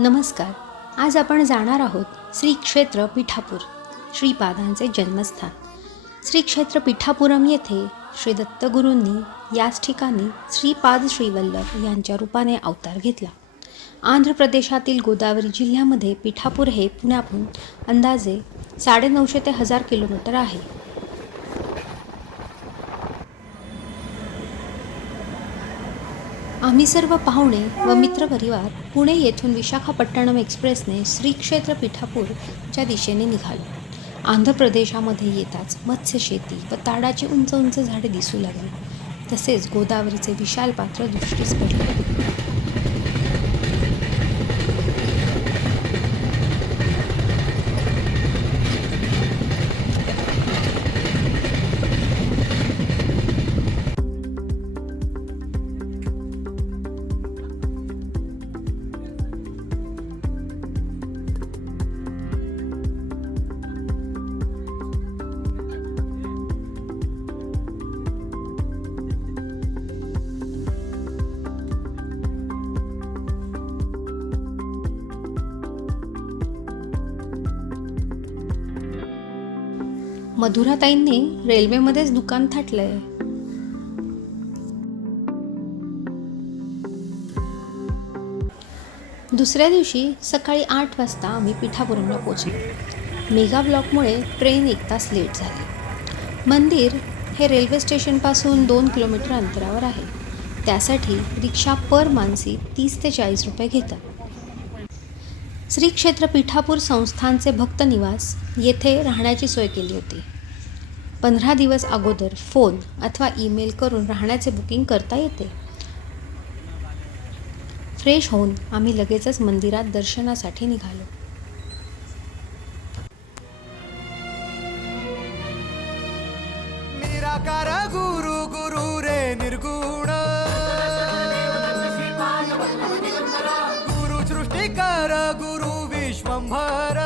नमस्कार. आज आपण जाणार आहोत श्री क्षेत्र पिठापूर श्रीपादांचे जन्मस्थान. श्री क्षेत्र पिठापुरम येथे श्री दत्तगुरूंनी याच ठिकाणी श्रीपाद श्रीवल्लभ यांच्या रूपाने अवतार घेतला. आंध्र प्रदेशातील गोदावरी जिल्ह्यामध्ये पिठापूर हे पुण्याहून अंदाजे साडेनऊशे ते हजार किलोमीटर आहे. आम्ही सर्व पाहुणे व मित्रपरिवार पुणे येथून विशाखापट्टणम एक्सप्रेसने श्री क्षेत्र पिठापूरच्या दिशेने निघालो. आंध्र प्रदेशामध्ये येताच मत्स्यशेती व ताडाची उंच उंच झाडे दिसू लागली. तसेच गोदावरीचे विशाल पात्र दृष्टीस पडले. मधुराताईंनी रेल्वेमध्येच दुकान थाटलंय. दुसऱ्या दिवशी सकाळी आठ वाजता आम्ही पिठापुरमला पोचलो मेगा ब्लॉकमुळे ट्रेन एक तास लेट झाली. मंदिर हे रेल्वे स्टेशनपासून दोन किलोमीटर अंतरावर आहे. त्यासाठी रिक्षा पर मानसी तीस ते चाळीस रुपये घेतात. श्री क्षेत्र पिठापूर संस्थानचे भक्त निवास येथे राहण्याची सोय केली होती. पंधरा दिवस अगोदर फोन अथवा ईमेल करून राहण्याचे बुकिंग करता येते. फ्रेश होऊन आम्ही लगेचच मंदिरात दर्शनासाठी निघालो. निराकार गुरु गुरु रे निर्गुण कर गुरु विश्वंभर।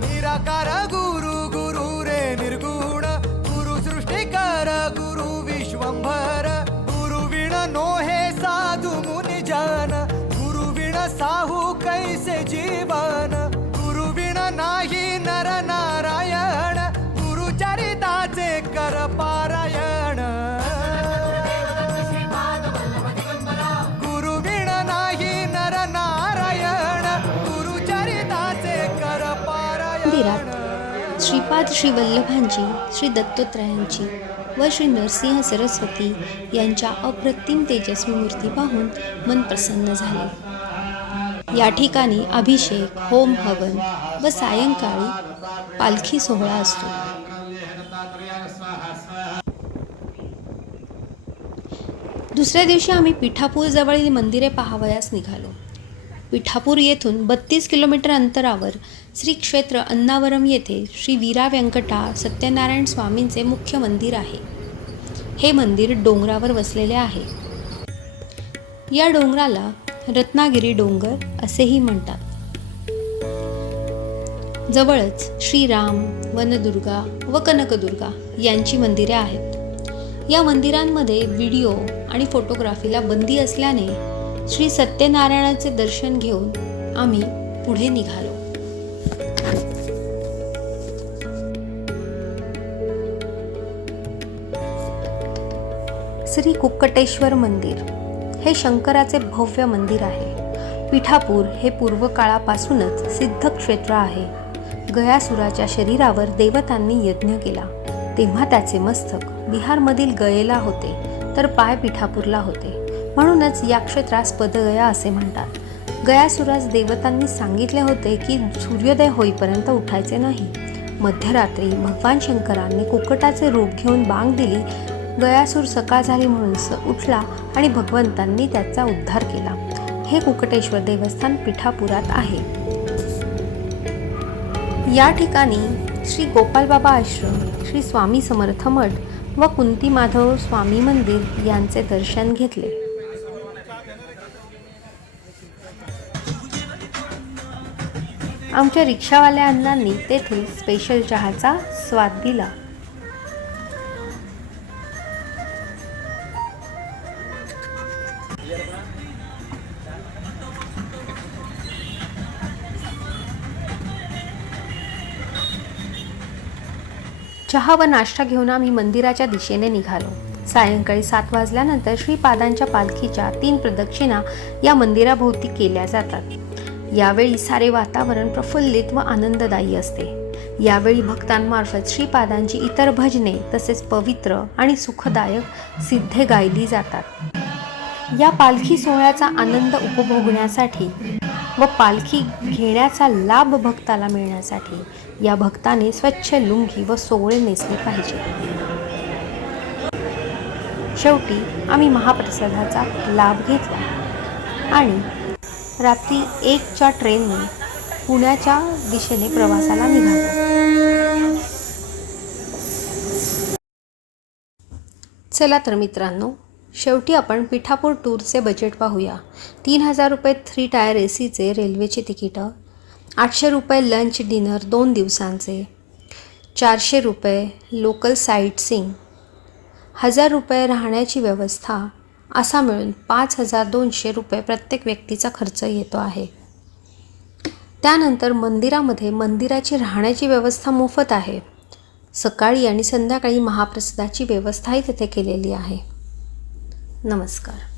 निराकार गुरु गुरु रे निर्गुण। गुरु सृष्टिकर गुरु विश्वंभर। मंदिरात श्रीपाद श्री वल्लभांची श्री दत्तोत्रयांची व श्री नरसिंह सरस्वती यांच्या अप्रतिम तेजस्वी मूर्ती पाहून मन प्रसन्न झाले. या ठिकाणी अभिषेक होम हवन व सायंकाळी पालखी सोहळा असतो. दुसऱ्या दिवशी आम्ही पिठापूर जवळील मंदिरे पाहावयास निघालो. पिठापूर येथून बत्तीस किलोमीटर अंतरावर श्री क्षेत्र अन्नावरम येथे श्री वीरा व्यंकटा सत्यनारायण स्वामींचे मुख्य मंदिर आहे. हे मंदिर डोंगरावर वसलेले आहे. या डोंगराला रत्नागिरी डोंगर असेही म्हणतात. जवळच श्रीराम वनदुर्गा व कनकदुर्गा यांची मंदिरे आहेत. या मंदिरांमध्ये व्हिडिओ आणि फोटोग्राफीला बंदी असल्याने श्री सत्यनारायणाचे दर्शन घेऊन आम्ही पुढे निघालो. श्री कुक्कटेश्वर मंदिर. हे शंकराचे भव्य मंदिर आहे. पिठापूर हे पूर्व काळापासूनच सिद्ध क्षेत्र आहे. गयासुराच्या शरीरावर देवतांनी यज्ञ केला. तेव्हा त्याचे मस्तक बिहारमधील गयेला होते तर पाय पिठापूरला होते. म्हणूनच या क्षेत्रास पदगया असे म्हणतात. गयासुरास देवतांनी सांगितले होते की सूर्योदय होईपर्यंत उठायचे नाही. मध्यरात्री भगवान शंकरांनी कुक्कटाचे रूप घेऊन बांग दिली गयासूर सकाळ झाली म्हणून स उठला आणि भगवंतांनी त्याचा उद्धार केला. हे कुकटेश्वर देवस्थान पिठापुरात आहे. या ठिकाणी श्री गोपालबाबा आश्रम श्री स्वामी समर्थ मठ व कुंती माधव स्वामी मंदिर यांचे दर्शन घेतले. आमच्या रिक्षावाल्या अण्णांनी तेथील स्पेशल चहाचा स्वाद दिला. चहा व नाश्ता घेऊन आम्ही मंदिराच्या दिशेने निघालो. सायंकाळी सात वाजल्यानंतर श्रीपादांच्या पालखीच्या तीन प्रदक्षिणा या मंदिराभोवती केल्या जातात. यावेळी सारे वातावरण प्रफुल्लित व आनंददायी असते. यावेळी भक्तांमार्फत श्रीपादांची इतर भजने तसेच पवित्र आणि सुखदायक सिद्धे गायली जातात. या पालखी सोहळ्याचा आनंद उपभोगण्यासाठी व पालखी घेण्याचा लाभ भक्ताला मिळण्यासाठी या भक्ताने स्वच्छ लुंगी व सोवळे नेसले पाहिजे. शेवटी आम्ही महाप्रसादाचा लाभ घेतला आणि रात्री एकच्या ट्रेनने पुण्याच्या दिशेने प्रवासाला निघालो. चला तर मित्रांनो शेवटी आपण पिठापूर टूरचे बजेट पाहूया. तीन हजार रुपये थ्री टायर ए सीचे रेल्वेचे तिकीटं आठशे रुपये लंच डिनर दोन दिवसांचे चारशे रुपये लोकल साईटसिंग हजार रुपये राहण्याची व्यवस्था असा मिळून पाच हजार दोनशे रुपये प्रत्येक व्यक्तीचा खर्च येतो आहे. त्यानंतर मंदिरामध्ये मंदिराची राहण्याची व्यवस्था मोफत आहे. सकाळी आणि संध्याकाळी महाप्रसादाची व्यवस्थाही तिथे केलेली आहे. नमस्कार.